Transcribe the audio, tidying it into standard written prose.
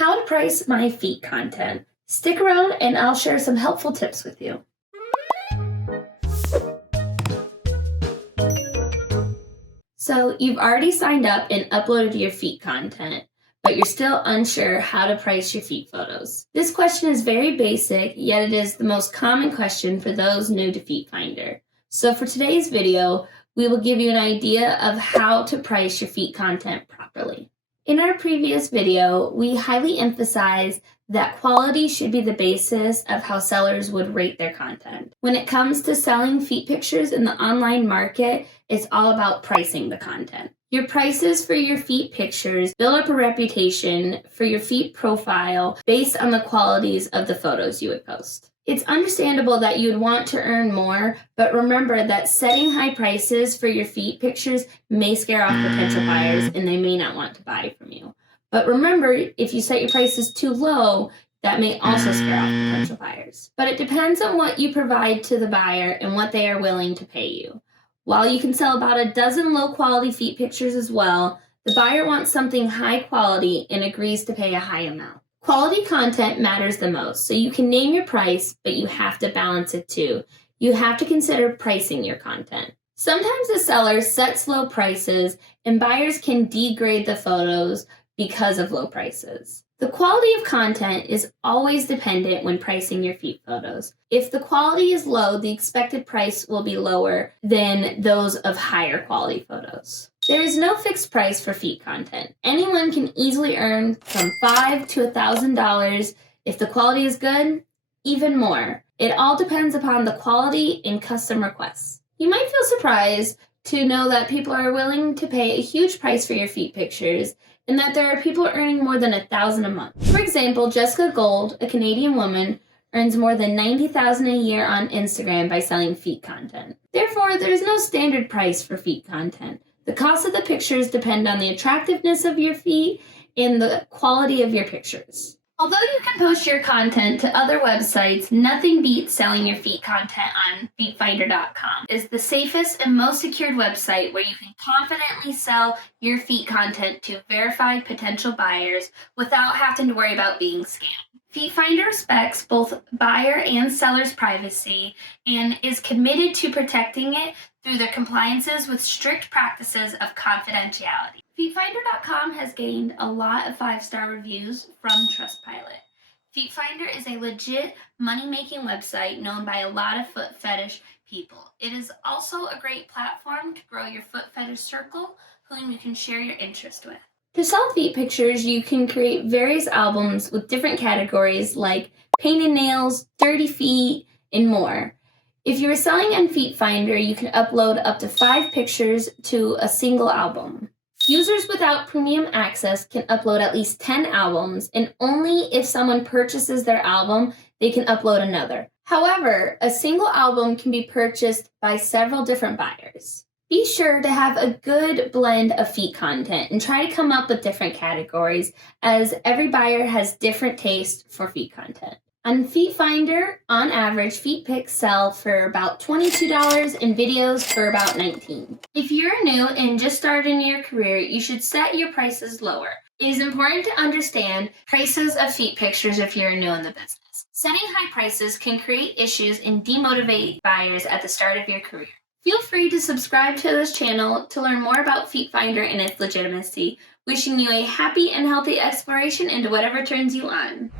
How to price my feet content. Stick around and I'll share some helpful tips with you. So you've already signed up and uploaded your feet content, but you're still unsure how to price your feet photos. This question is very basic, yet it is the most common question for those new to FeetFinder. So for today's video, we will give you an idea of how to price your feet content properly. In our previous video, we highly emphasized that quality should be the basis of how sellers would rate their content. When it comes to selling feet pictures in the online market, it's all about pricing the content. Your prices for your feet pictures build up a reputation for your feet profile based on the qualities of the photos you would post. It's understandable that you'd want to earn more, but remember that setting high prices for your feet pictures may scare off potential buyers and they may not want to buy from you. But remember, if you set your prices too low, that may also scare off potential buyers. But it depends on what you provide to the buyer and what they are willing to pay you. While you can sell about a dozen low-quality feet pictures as well, the buyer wants something high quality and agrees to pay a high amount. Quality content matters the most, so you can name your price, but you have to balance it too. You have to consider pricing your content. Sometimes the seller sets low prices and buyers can degrade the photos because of low prices. The quality of content is always dependent when pricing your feet photos. If the quality is low, the expected price will be lower than those of higher quality photos. There is no fixed price for feet content. Anyone can easily earn from $5 to $1,000. If the quality is good, even more. It all depends upon the quality and custom requests. You might feel surprised to know that people are willing to pay a huge price for your feet pictures and that there are people earning more than $1,000 a month. For example, Jessica Gold, a Canadian woman, earns more than $90,000 a year on Instagram by selling feet content. Therefore, there is no standard price for feet content. The cost of the pictures depend on the attractiveness of your feet and the quality of your pictures. Although you can post your content to other websites, nothing beats selling your feet content on FeetFinder.com. It is the safest and most secured website where you can confidently sell your feet content to verified potential buyers without having to worry about being scammed. FeetFinder respects both buyer and seller's privacy and is committed to protecting it through their compliances with strict practices of confidentiality. FeetFinder.com has gained a lot of 5-star reviews from Trustpilot. FeetFinder is a legit money-making website known by a lot of foot fetish people. It is also a great platform to grow your foot fetish circle, whom you can share your interest with. To sell feet pictures, you can create various albums with different categories like painted nails, dirty feet, and more. If you are selling on FeetFinder, you can upload up to 5 pictures to a single album. Users without premium access can upload at least 10 albums, and only if someone purchases their album, they can upload another. However, a single album can be purchased by several different buyers. Be sure to have a good blend of feet content and try to come up with different categories, as every buyer has different tastes for feet content. On FeetFinder, on average, feet pics sell for about $22 and videos for about $19. If you're new and just starting your career, you should set your prices lower. It is important to understand prices of feet pictures if you're new in the business. Setting high prices can create issues and demotivate buyers at the start of your career. Feel free to subscribe to this channel to learn more about FeetFinder and its legitimacy. Wishing you a happy and healthy exploration into whatever turns you on.